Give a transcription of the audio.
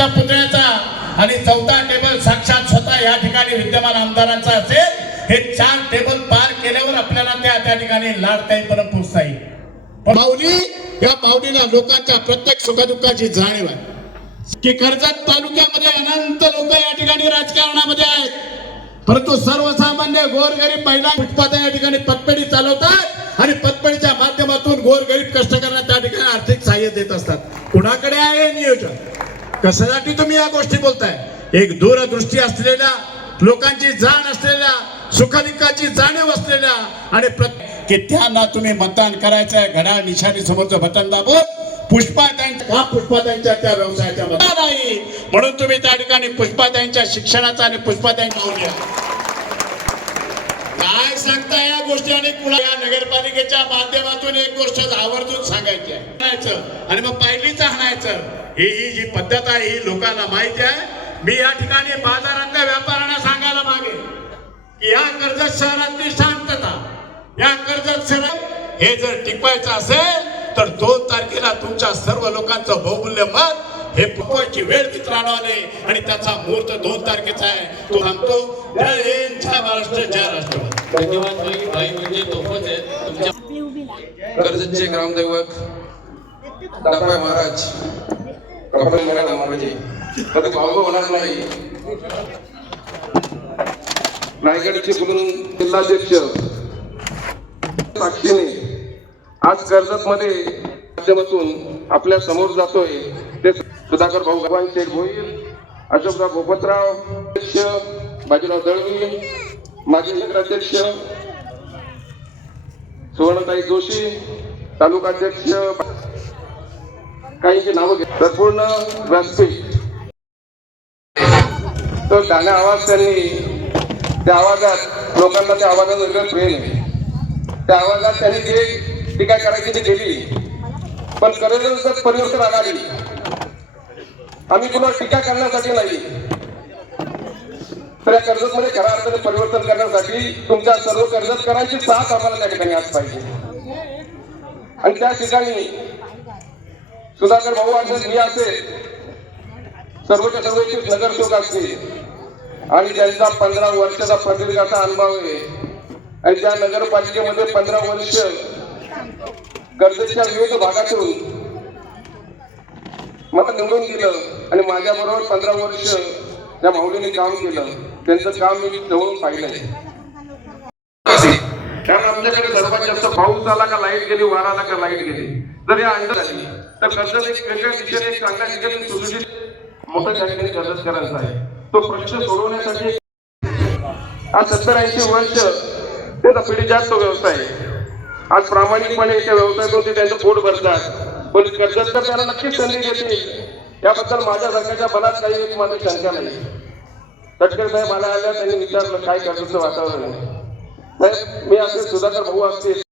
बापूच्या पुतळ्याचा आणि चौथा टेबल साक्षात स्वतः या ठिकाणी विद्यमान आमदारांचा असेल हे चार टेबल पार केल्यावर आपल्याला त्या त्या ठिकाणी लाडता येईल परत पोहोचता येईल. माऊली या माऊलीला लोकांच्या प्रत्येक सुखदुःखाची जाणीव आहे. की कर्जत तालुक्यामध्ये अनंत लोक या ठिकाणी राजकारणामध्ये आहेत. परंतु सर्वसामान्य गोरगरीब महिला फुटपाथ या ठिकाणी पतपेडी चालवतात आणि पतपेडीच्या माध्यमातून गोरगरीब कष्टकऱ्यांना त्या ठिकाणी आर्थिक सहाय्य देत असतात. कुणाकडे आहे नियोजन? कशासाठी तुम्ही या गोष्टी बोलताय? एक दूरदृष्टी असलेल्या लोकांची जाण असलेल्या सुखदुःखाची जाणीव असलेल्या आणि की त्यांना तुम्ही मतदान करायचंय? घड्याळ निशाणी समोरचं बटन दाबून पुष्पाताईंच्या पुष्पाताईंच्या त्या व्यवसायाच्या नाही म्हणून तुम्ही त्या ठिकाणी पुष्पाताईंच्या शिक्षणाचा आणि पुष्पाताईंच्या काय सांगता या गोष्टी? आणि पुन्हा या नगरपालिकेच्या माध्यमातून एक गोष्ट आवर्जून सांगायची आहे. आणि मग पायलीचं आणायचं. ही ही जी पद्धत आहे ही लोकांना माहिती आहे. मी या ठिकाणी बाजारातल्या व्यापाऱ्यांना सांगायला मागे की या कर्जत शहरातली शांतता या कर्जत शहरात हे जर टिकवायचं असेल तर दोन तारखेला तुमच्या सर्व लोकांचं बहुमूल्य मत हे फुकवायची वेळ मित्रांनो आले आणि त्याचा मुहूर्त दोन तारखेचा आहे. तो सांगतो जय हिंद जय महाराष्ट्र जय राष्ट्रपती धन्यवाद भाई. म्हणजे तोफच आहेत तुमच्या कर्जतचे ग्रामदैवत दापाय महाराज कपडे महाराज महाराजे कधी भाऊ होणार नाही. रायगडचे म्हणून जिल्हाध्यक्ष साक्षीने आज कर्जत मध्ये माध्यमातून आपल्यासमोर जातोय. ते सुधाकर भाऊ गवाई शेठ भोईर अशोकराव भोपतराव अध्यक्ष बाजीराव दळवी माजी नगराध्यक्ष सुवर्णताई जोशी तालुकाध्यक्ष काहींची नावं घेत संपूर्ण पूर्ण व्यासपीठ. तो गाण्या आवाज त्यांनी त्या आवाजात लोकांना त्या आवाजात वेगळं प्रेम आहे त्या आवाजात त्यांनी जे टीका करायची ती केली. पण कर्जत परिवर्तन आघाडी आम्ही कुणा टीका करण्यासाठी नाही. तर या कर्जतमध्ये खऱ्या अर्थाने परिवर्तन करण्यासाठी तुमच्या सर्व कर्जतकरांची साथ आम्हाला त्या ठिकाणी आज पाहिजे. आणि त्या ठिकाणी सुधाकर भाऊ असेल मी असेल सर्वच्या सर्व नगरसेवक असतील. आणि ज्यांचा पंधरा वर्षाचा प्रदीर्घाचा अनुभव आहे. आणि त्या नगरपालिकेमध्ये पंधरा वर्ष कर्जतच्या विविध भागातून मला निवडून दिलं आणि माझ्याबरोबर पंधरा वर्ष त्या माऊलीने काम केलं. त्यांचं काम मी जवळून पाहिलंय. कारण आमच्याकडे सर्वात जास्त पाऊस आला का लाइट गेली वारा आला का लाइट गेली? जर या अंडर आली तर कर्जत एक वेगळ्या दिशेने चांगल्या दिशेने सुरक्षित मोठ्या ठिकाणी कर्जत करायचा आहे? तो प्रश्न सोडवण्यासाठी आज सत्तर ऐंशी वर्ष त्याचा पिढी जास्त व्यवसाय आहे. आज प्रामाणिकपणे त्या व्यवसायातून ते त्यांचं पोट भरतात. पण कर्जत तर त्याला नक्कीच संधी देतील याबद्दल माझ्या सरकारच्या मनात काही एक माझी शंका नाही. तटकर साहेब मला आल्या त्यांनी विचारलं काय कर्जतचं वातावरण आहे? साहेब मी असे सुधाकर भाऊ असतील.